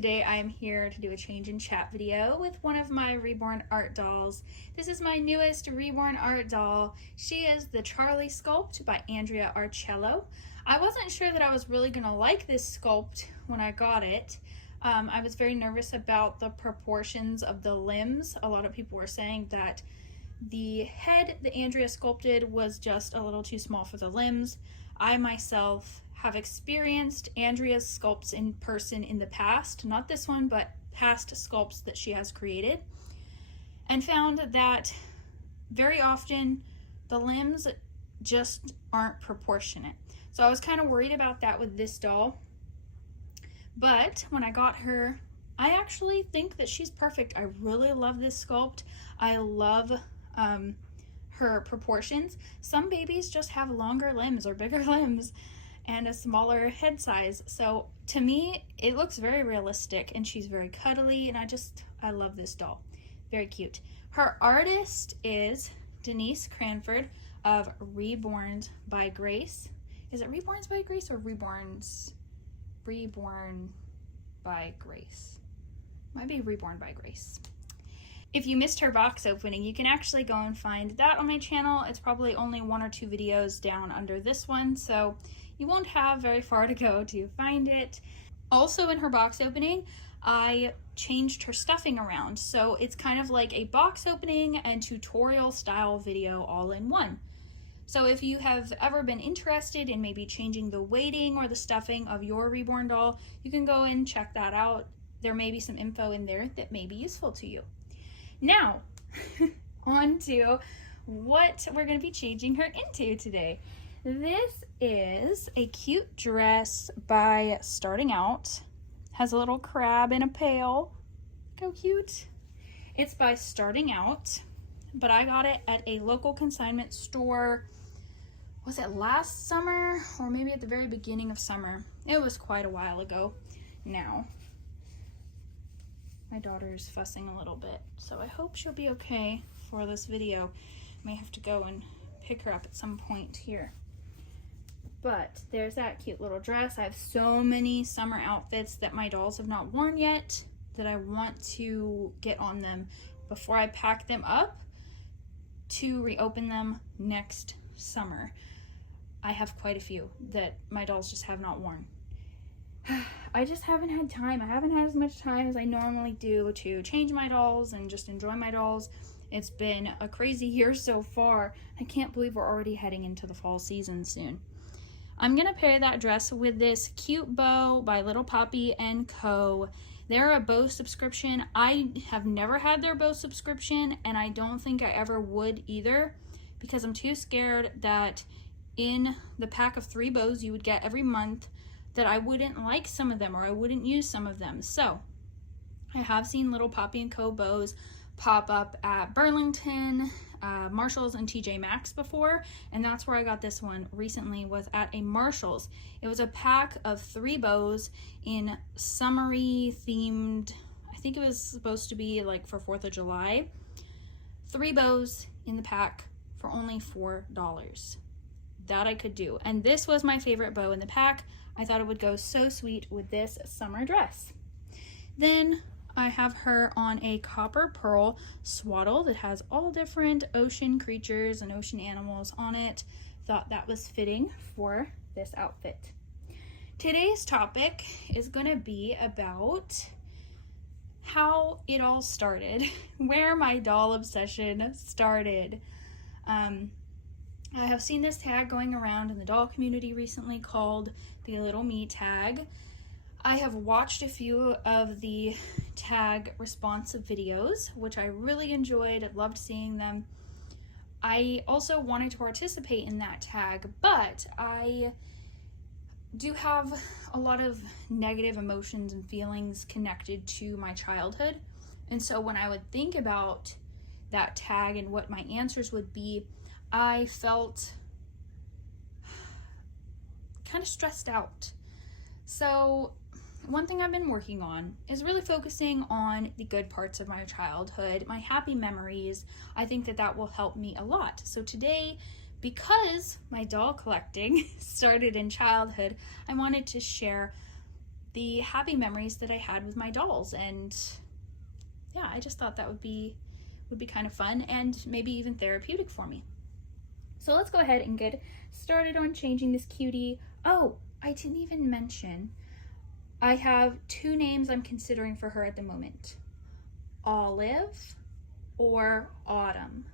Today I'm here to do a change in chat video with one of my Reborn art dolls. This is my newest Reborn art doll. She is the Charlie sculpt by Andrea Arcello. I wasn't sure that I was really going to like this sculpt when I got it. I was very nervous about the proportions of the limbs. A lot of people were saying that the head that Andrea sculpted was just a little too small for the limbs. I myself have experienced Andrea's sculpts in person in the past, not this one, but past sculpts that she has created, and found that very often the limbs just aren't proportionate. So I was kind of worried about that with this doll, but when I got her, I actually think that she's perfect. I really love this sculpt. I love her proportions. Some babies just have longer limbs or bigger limbs and a smaller head size. So to me, it looks very realistic, and she's very cuddly, and I love this doll. Very cute. Her artist is Denise Cranford of Reborn by Grace. Is it Reborns by Grace or Reborns? Reborn by Grace. Might be Reborn by Grace. If you missed her box opening, you can actually go and find that on my channel. It's probably only 1 or 2 videos down under this one, so you won't have very far to go to find it. Also in her box opening, I changed her stuffing around, so it's kind of like a box opening and tutorial style video all in one. So if you have ever been interested in maybe changing the weighting or the stuffing of your Reborn doll, you can go and check that out. There may be some info in there that may be useful to you. Now, on to what we're going to be changing her into today. This is a cute dress by Starting Out. Has a little crab in a pail. Look how cute. It's by Starting Out, but I got it at a local consignment store. Was it last summer or maybe at the very beginning of summer? It was quite a while ago now. My daughter's fussing a little bit, so I hope she'll be okay for this video. May have to go and pick her up at some point here. But there's that cute little dress. I have so many summer outfits that my dolls have not worn yet that I want to get on them before I pack them up to reopen them next summer. I have quite a few that my dolls just have not worn. I just haven't had time. I haven't had as much time as I normally do to change my dolls and just enjoy my dolls. It's been a crazy year so far. I can't believe we're already heading into the fall season soon. I'm gonna pair that dress with this cute bow by Little Poppy & Co. They're a bow subscription. I have never had their bow subscription, and I don't think I ever would either, because I'm too scared that in the pack of 3 bows you would get every month that I wouldn't like some of them or I wouldn't use some of them. So I have seen Little Poppy & Co. bows pop up at Burlington, Marshalls, and TJ Maxx before, and that's where I got this one recently, was at a Marshalls. It was a pack of 3 bows in summery themed, I think it was supposed to be like for 4th of July. 3 bows in the pack for only $4. That I could do, and this was my favorite bow in the pack. I thought it would go so sweet with this summer dress. Then I have her on a copper pearl swaddle that has all different ocean creatures and ocean animals on it. Thought that was fitting for this outfit. Today's topic is going to be about how it all started, where my doll obsession started. I have seen this tag going around in the doll community recently called the Little Me tag. I have watched a few of the tag responsive videos, which I really enjoyed. I loved seeing them. I also wanted to participate in that tag, but I do have a lot of negative emotions and feelings connected to my childhood. And so when I would think about that tag and what my answers would be, I felt kind of stressed out. So one thing I've been working on is really focusing on the good parts of my childhood, my happy memories. I think that that will help me a lot. So today, because my doll collecting started in childhood, I wanted to share the happy memories that I had with my dolls. And yeah, I just thought that would be kind of fun and maybe even therapeutic for me. So let's go ahead and get started on changing this cutie. Oh, I didn't even mention, I have 2 names I'm considering for her at the moment. Olive or Autumn.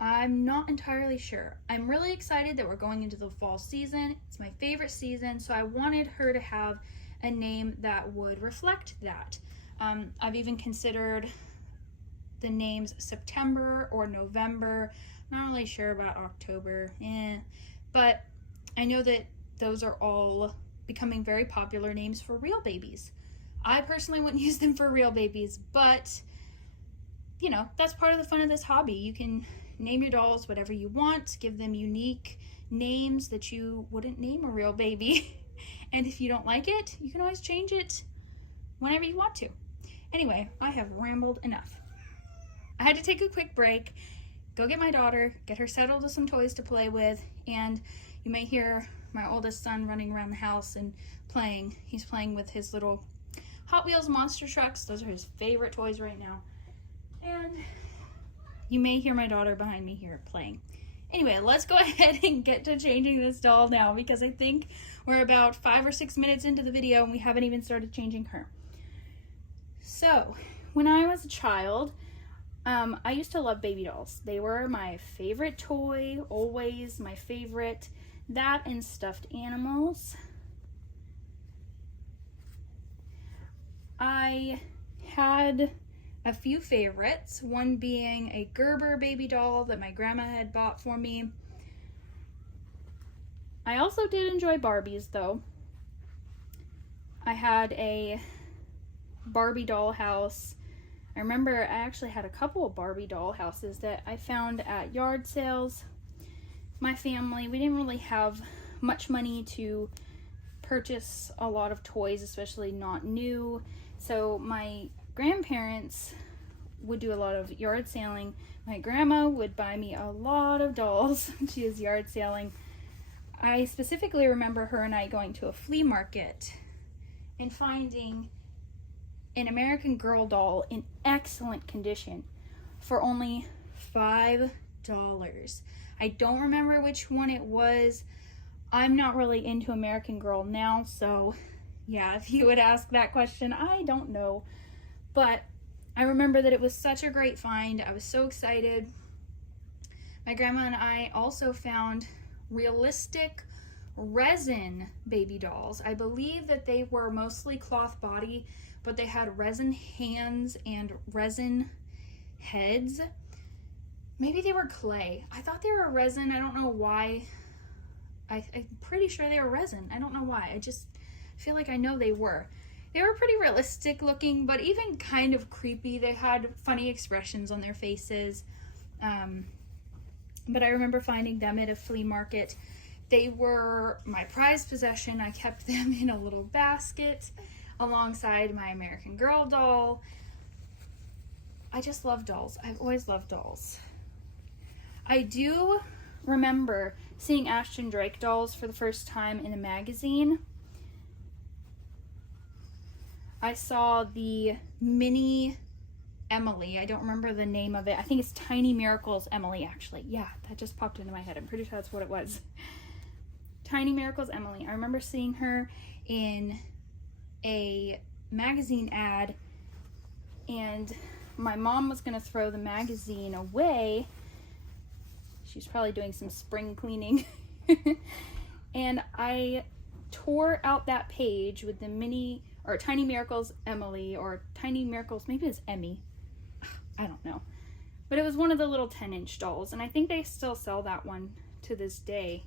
I'm not entirely sure. I'm really excited that we're going into the fall season. It's my favorite season, so I wanted her to have a name that would reflect that. I've even considered the names September or November. Not really sure about October, but I know that those are all becoming very popular names for real babies. I personally wouldn't use them for real babies, but you know, that's part of the fun of this hobby. You can name your dolls whatever you want, give them unique names that you wouldn't name a real baby. And if you don't like it, you can always change it whenever you want to. Anyway, I have rambled enough. I had to take a quick break, go get my daughter, get her settled with some toys to play with, and you may hear my oldest son running around the house and playing. He's playing with his little Hot Wheels monster trucks. Those are his favorite toys right now. And you may hear my daughter behind me here playing. Anyway, let's go ahead and get to changing this doll now, because I think we're about 5 or 6 minutes into the video and we haven't even started changing her. So, when I was a child, I used to love baby dolls. They were my favorite toy, always my favorite. That and stuffed animals. I had a few favorites, one being a Gerber baby doll that my grandma had bought for me. I also did enjoy Barbies though. I had a Barbie doll house. I remember I actually had a couple of Barbie doll houses that I found at yard sales. My family, we didn't really have much money to purchase a lot of toys, especially not new. So my grandparents would do a lot of yard sailing. My grandma would buy me a lot of dolls. She was yard sailing. I specifically remember her and I going to a flea market and finding an American Girl doll in excellent condition for only $5. I don't remember which one it was. I'm not really into American Girl now, so yeah, if you would ask that question, I don't know. But I remember that it was such a great find. I was so excited. My grandma and I also found realistic resin baby dolls. I believe that they were mostly cloth body, but they had resin hands and resin heads. Maybe they were clay. I thought they were resin. I don't know why. I'm pretty sure they were resin. I don't know why. I just feel like I know they were. They were pretty realistic looking, but even kind of creepy. They had funny expressions on their faces. But I remember finding them at a flea market. They were my prized possession. I kept them in a little basket alongside my American Girl doll. I just love dolls. I've always loved dolls. I do remember seeing Ashton Drake dolls for the first time in a magazine. I saw the mini Emily. I don't remember the name of it. I think it's Tiny Miracles Emily, actually. Yeah, that just popped into my head. I'm pretty sure that's what it was. Tiny Miracles Emily. I remember seeing her in a magazine ad, and my mom was going to throw the magazine away. She's probably doing some spring cleaning. And I tore out that page with the mini or Tiny Miracles Emily, or Tiny Miracles, maybe it's Emmy. I don't know. But it was one of the little 10-inch dolls, and I think they still sell that one to this day.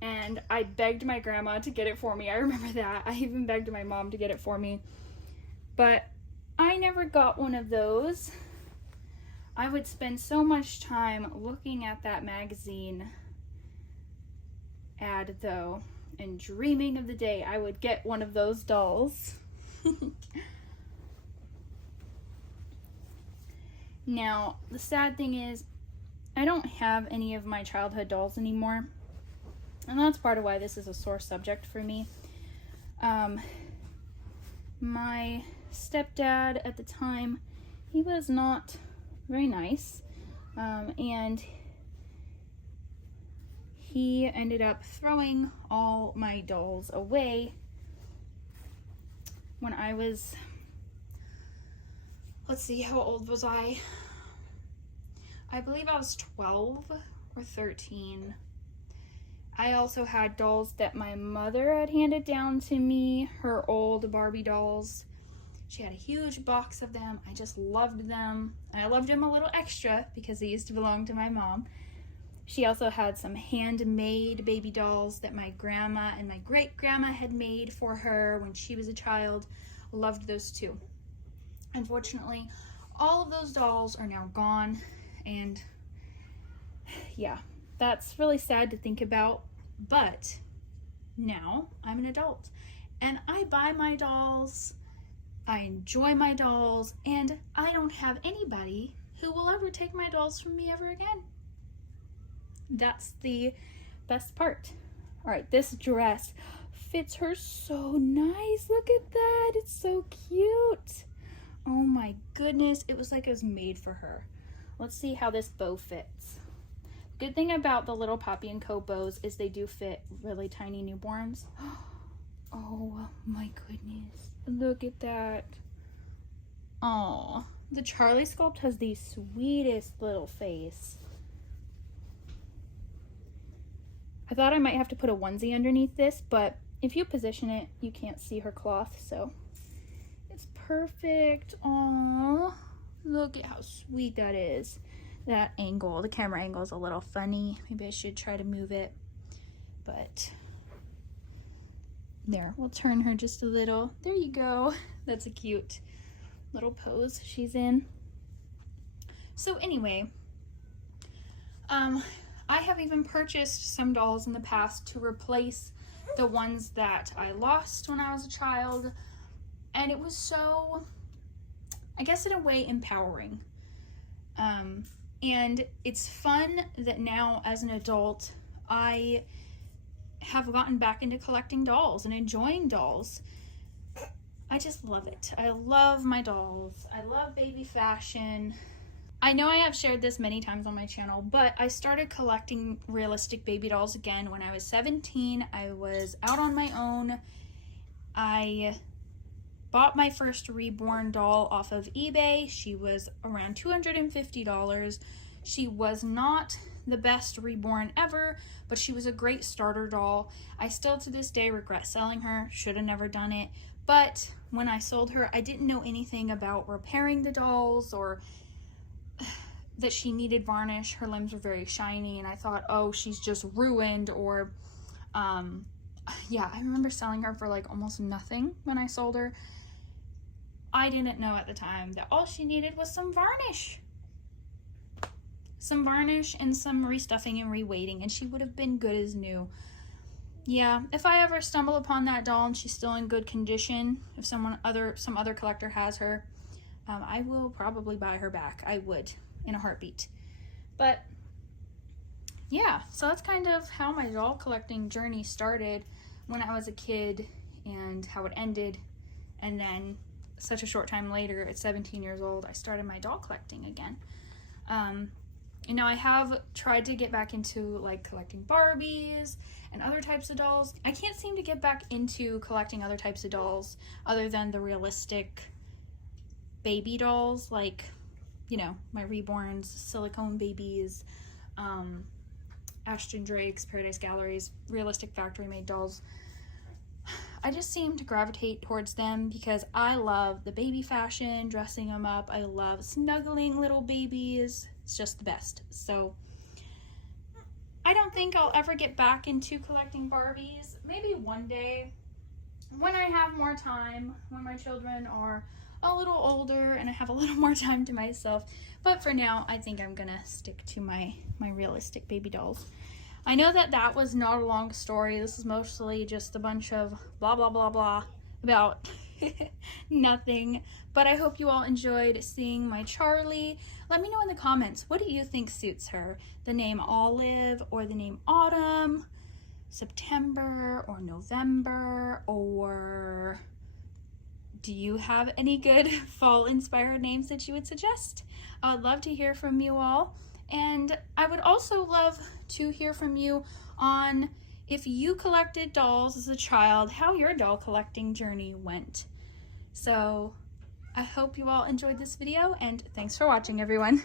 And I begged my grandma to get it for me. I remember that. I even begged my mom to get it for me. But I never got one of those. I would spend so much time looking at that magazine ad, though, and dreaming of the day I would get one of those dolls. Now, the sad thing is, I don't have any of my childhood dolls anymore. And that's part of why this is a sore subject for me. My stepdad at the time, he was not very nice, and he ended up throwing all my dolls away when I was, let's see, how old was I? I believe I was 12 or 13. I also had dolls that my mother had handed down to me, her old Barbie dolls. She had a huge box of them. I just loved them. I loved them a little extra because they used to belong to my mom. She also had some handmade baby dolls that my grandma and my great-grandma had made for her when she was a child. Loved those too. Unfortunately, all of those dolls are now gone, and yeah, that's really sad to think about, but now I'm an adult and I buy my dolls, I enjoy my dolls, and I don't have anybody who will ever take my dolls from me ever again. That's the best part. All right, this dress fits her so nice. Look at that. It's so cute. Oh my goodness. It was like it was made for her. Let's see how this bow fits. Good thing about the little Poppy & Co. bows is they do fit really tiny newborns. Oh my goodness. Look at that. Oh, the Charlie sculpt has the sweetest little face. I thought I might have to put a onesie underneath this, but if you position it, you can't see her cloth, so it's perfect. Aww, look at how sweet that is. That angle, the camera angle is a little funny. Maybe I should try to move it, but there, we'll turn her just a little. There you go. That's a cute little pose she's in. So anyway, I have even purchased some dolls in the past to replace the ones that I lost when I was a child, and it was so, I guess in a way, empowering. And it's fun that now as an adult I have gotten back into collecting dolls and enjoying dolls. I just love it. I love my dolls. I love baby fashion. I know I have shared this many times on my channel, but I started collecting realistic baby dolls again when I was 17. I was out on my own. I bought my first Reborn doll off of eBay. She was around $250. She was not the best Reborn ever, but she was a great starter doll. I still to this day regret selling her. Should have never done it. But when I sold her, I didn't know anything about repairing the dolls or that she needed varnish. Her limbs were very shiny, and I thought, oh, she's just ruined, or yeah, I remember selling her for like almost nothing when I sold her. I didn't know at the time that all she needed was some varnish. Some varnish and some restuffing and reweighting, and she would have been good as new. Yeah, if I ever stumble upon that doll and she's still in good condition, if some other collector has her, I will probably buy her back. I would, in a heartbeat. But yeah, so that's kind of how my doll collecting journey started when I was a kid and how it ended. And then such a short time later, at 17 years old, I started my doll collecting again. You know, I have tried to get back into like collecting Barbies and other types of dolls. I can't seem to get back into collecting other types of dolls other than the realistic baby dolls, like, you know, my Reborns, silicone babies, Ashton Drake's, Paradise Gallery's, realistic factory made dolls. I just seem to gravitate towards them because I love the baby fashion, dressing them up. I love snuggling little babies. It's just the best. So I don't think I'll ever get back into collecting Barbies. Maybe one day when I have more time, when my children are a little older and I have a little more time to myself. But for now, I think I'm gonna stick to my realistic baby dolls. I know that was not a long story. This is mostly just a bunch of blah, blah, blah, blah about nothing. But I hope you all enjoyed seeing my Charlie. Let me know in the comments, what do you think suits her? The name Olive or the name Autumn? September or November, or do you have any good fall inspired names that you would suggest? I would love to hear from you all. And I would also love to hear from you on if you collected dolls as a child, how your doll collecting journey went. So I hope you all enjoyed this video, and thanks for watching, everyone.